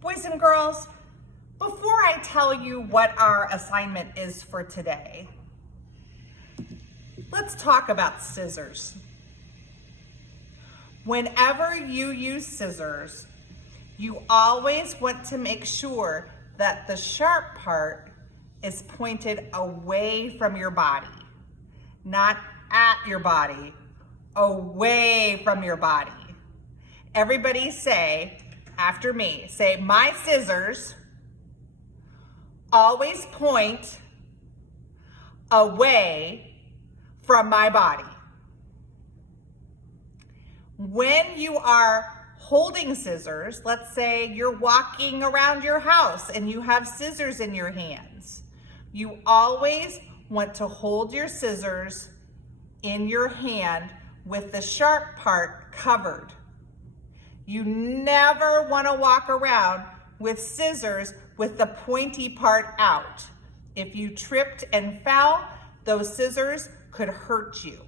Boys and girls, before I tell you what our assignment is for today, let's talk about scissors. Whenever you use scissors, you always want to make sure that the sharp part is pointed away from your body, not at your body, away from your body. Everybody say, after me, say, my scissors always point away from my body. When you are holding scissors, let's say you're walking around your house and you have scissors in your hands, you always want to hold your scissors in your hand with the sharp part covered. You never want to walk around with scissors with the pointy part out. If you tripped and fell, those scissors could hurt you.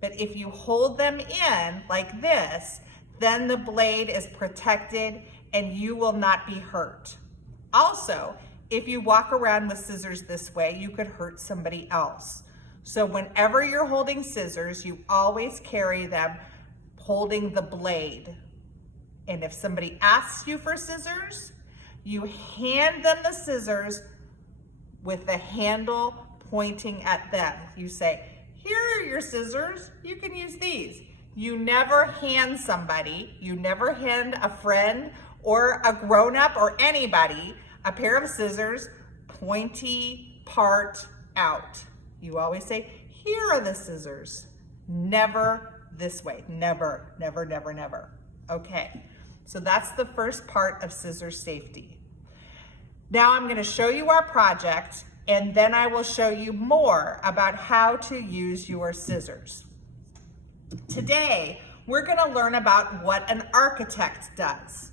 But if you hold them in like this, then the blade is protected and you will not be hurt. Also, if you walk around with scissors this way, you could hurt somebody else. So whenever you're holding scissors, you always carry them holding the blade. And if somebody asks you for scissors, you hand them the scissors with the handle pointing at them. You say, here are your scissors, you can use these. You never hand somebody, you never hand a friend or a grown-up or anybody a pair of scissors, pointy part out. You always say, here are the scissors. Never this way, never, never, never, never. Okay, so that's the first part of scissor safety. Now I'm going to show you our project and then I will show you more about how to use your scissors. Today, we're going to learn about what an architect does.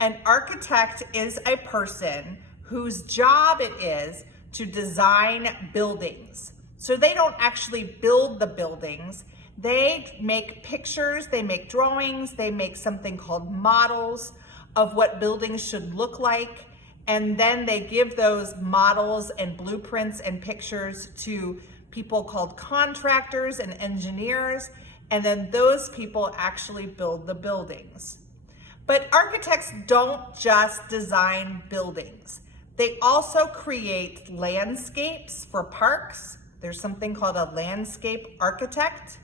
An architect is a person whose job it is to design buildings. So they don't actually build the buildings. They make pictures, they make drawings, they make something called models of what buildings should look like. And then they give those models and blueprints and pictures to people called contractors and engineers. And then those people actually build the buildings. But architects don't just design buildings. They also create landscapes for parks. There's something called a landscape architect.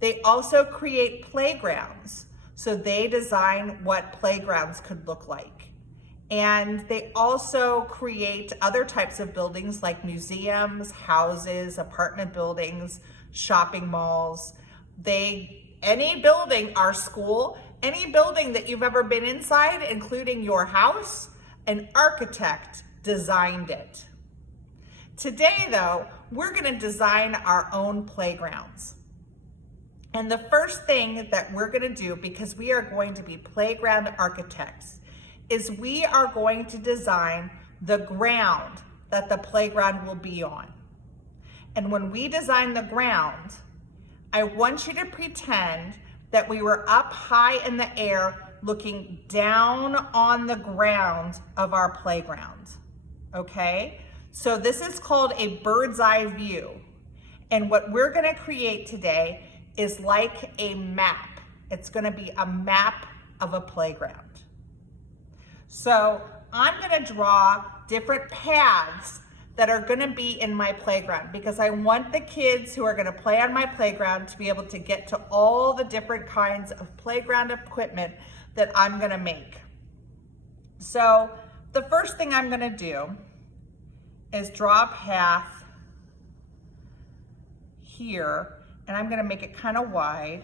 They also create playgrounds. So they design what playgrounds could look like. And they also create other types of buildings like museums, houses, apartment buildings, shopping malls. Any building, our school, any building that you've ever been inside, including your house, an architect designed it. Today though, we're gonna design our own playgrounds. And the first thing that we're gonna do, because we are going to be playground architects, is we are going to design the ground that the playground will be on. And when we design the ground, I want you to pretend that we were up high in the air looking down on the ground of our playground, okay? So this is called a bird's eye view. And what we're gonna create today is like a map. It's gonna be a map of a playground. So I'm gonna draw different paths that are gonna be in my playground because I want the kids who are gonna play on my playground to be able to get to all the different kinds of playground equipment that I'm gonna make. So the first thing I'm gonna do is draw a path here, and I'm gonna make it kind of wide.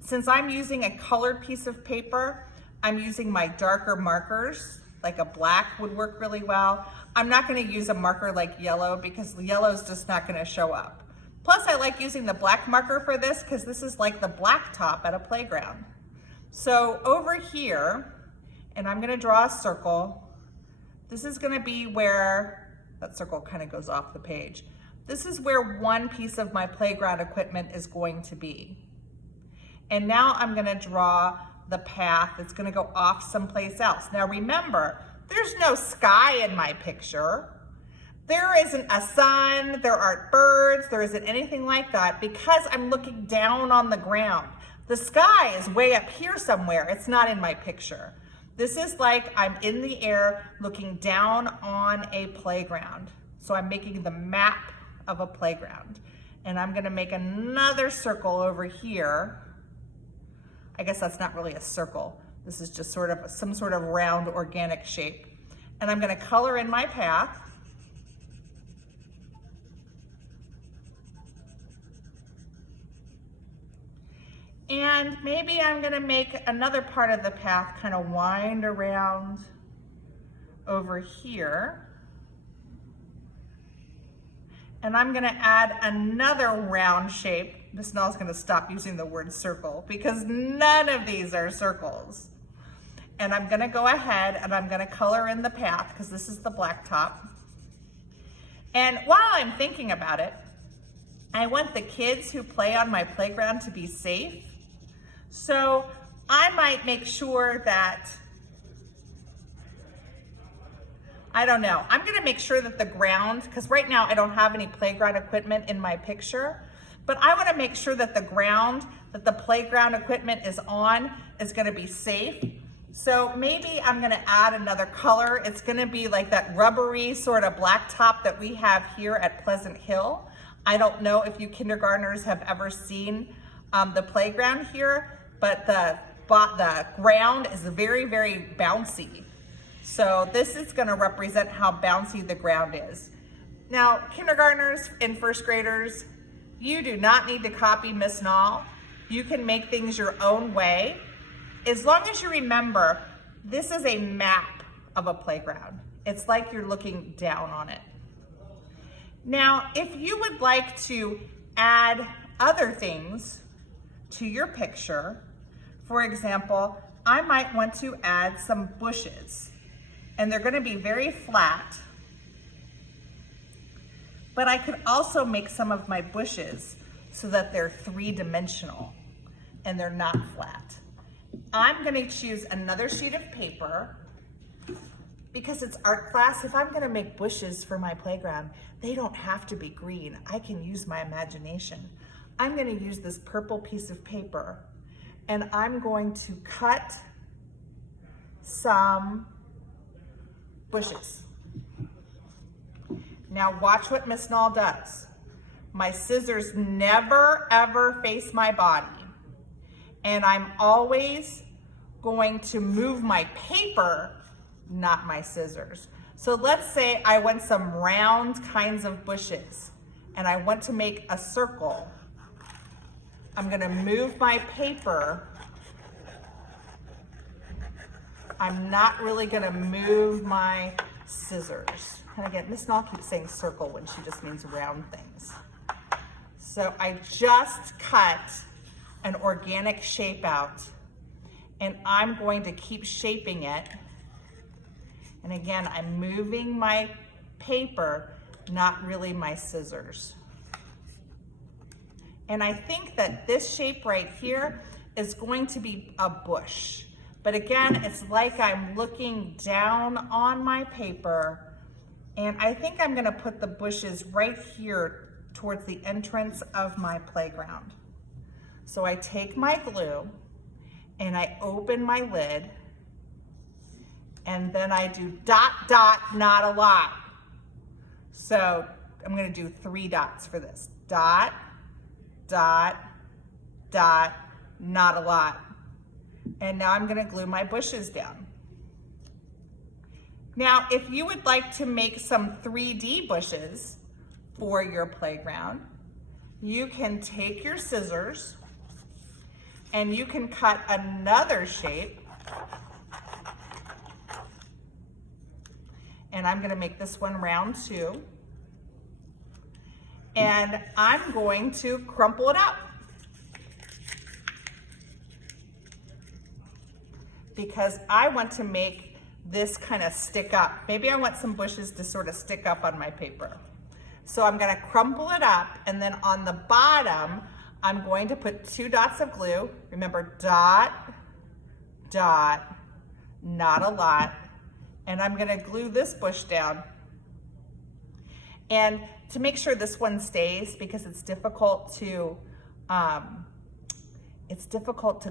Since I'm using a colored piece of paper, I'm using my darker markers, like a black would work really well. I'm not gonna use a marker like yellow because yellow is just not gonna show up. Plus I like using the black marker for this because this is like the blacktop at a playground. So over here, and I'm gonna draw a circle. This is gonna be where, that circle kind of goes off the page. This is where one piece of my playground equipment is going to be. And now I'm gonna draw the path. It's gonna go off someplace else. Now remember, there's no sky in my picture. There isn't a sun, there aren't birds, there isn't anything like that because I'm looking down on the ground. The sky is way up here somewhere. It's not in my picture. This is like I'm in the air looking down on a playground. So I'm making the map of a playground. And I'm gonna make another circle over here. I guess that's not really a circle. This is just sort of some sort of round organic shape. And I'm gonna color in my path. And maybe I'm gonna make another part of the path kind of wind around over here. And I'm gonna add another round shape. Miss Nell's gonna stop using the word circle because none of these are circles. And I'm gonna go ahead and I'm gonna color in the path because this is the blacktop. And while I'm thinking about it, I want the kids who play on my playground to be safe. So I might make sure that, I don't know, I'm gonna make sure that the ground, because right now I don't have any playground equipment in my picture, but I wanna make sure that the ground that the playground equipment is on is gonna be safe. So maybe I'm gonna add another color. It's gonna be like that rubbery sort of blacktop that we have here at Pleasant Hill. I don't know if you kindergartners have ever seen the playground here, but the ground is very, very bouncy. So this is gonna represent how bouncy the ground is. Now, kindergartners and first graders, you do not need to copy Miss Nall. You can make things your own way. As long as you remember, this is a map of a playground. It's like you're looking down on it. Now, if you would like to add other things to your picture, for example, I might want to add some bushes, and they're gonna be very flat, but I could also make some of my bushes so that they're three-dimensional and they're not flat. I'm gonna choose another sheet of paper because it's art class. If I'm gonna make bushes for my playground, they don't have to be green. I can use my imagination. I'm gonna use this purple piece of paper and I'm going to cut some bushes. Now watch what Miss Nall does. My scissors never ever face my body. And I'm always going to move my paper, not my scissors. So let's say I want some round kinds of bushes and I want to make a circle. I'm gonna move my paper. I'm not really gonna move my scissors. And again, Miss Nall keeps saying circle when she just means round things. So I just cut an organic shape out and I'm going to keep shaping it. And again, I'm moving my paper, not really my scissors. And I think that this shape right here is going to be a bush. But again, it's like I'm looking down on my paper, and I think I'm gonna put the bushes right here towards the entrance of my playground. So I take my glue and I open my lid, and then I do dot, dot, not a lot. So I'm gonna do 3 dots for this. Dot, dot, dot, not a lot. And now I'm gonna glue my bushes down. Now, if you would like to make some 3D bushes for your playground, you can take your scissors and you can cut another shape. And I'm gonna make this one round too. And I'm going to crumple it up because I want to make this kind of stick up. Maybe I want some bushes to sort of stick up on my paper. So I'm gonna crumple it up, and then on the bottom, I'm going to put 2 dots of glue. Remember, dot, dot, not a lot, and I'm gonna glue this bush down. And to make sure this one stays, because it's difficult to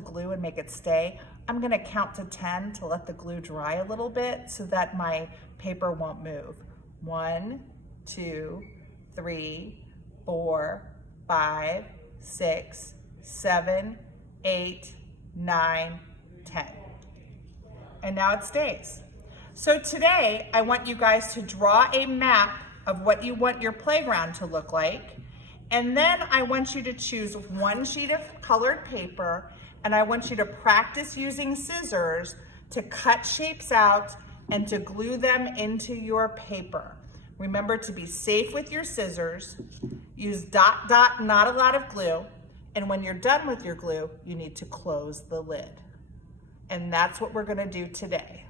glue and make it stay, I'm gonna count to 10 to let the glue dry a little bit so that my paper won't move. 1, 2, 3, 4, 5, 6, 7, 8, 9, 10. And now it stays. So today, I want you guys to draw a map of what you want your playground to look like. And then I want you to choose one sheet of colored paper, and I want you to practice using scissors to cut shapes out and to glue them into your paper. Remember to be safe with your scissors. Use dot, dot, not a lot of glue. And when you're done with your glue, you need to close the lid. And that's what we're gonna do today.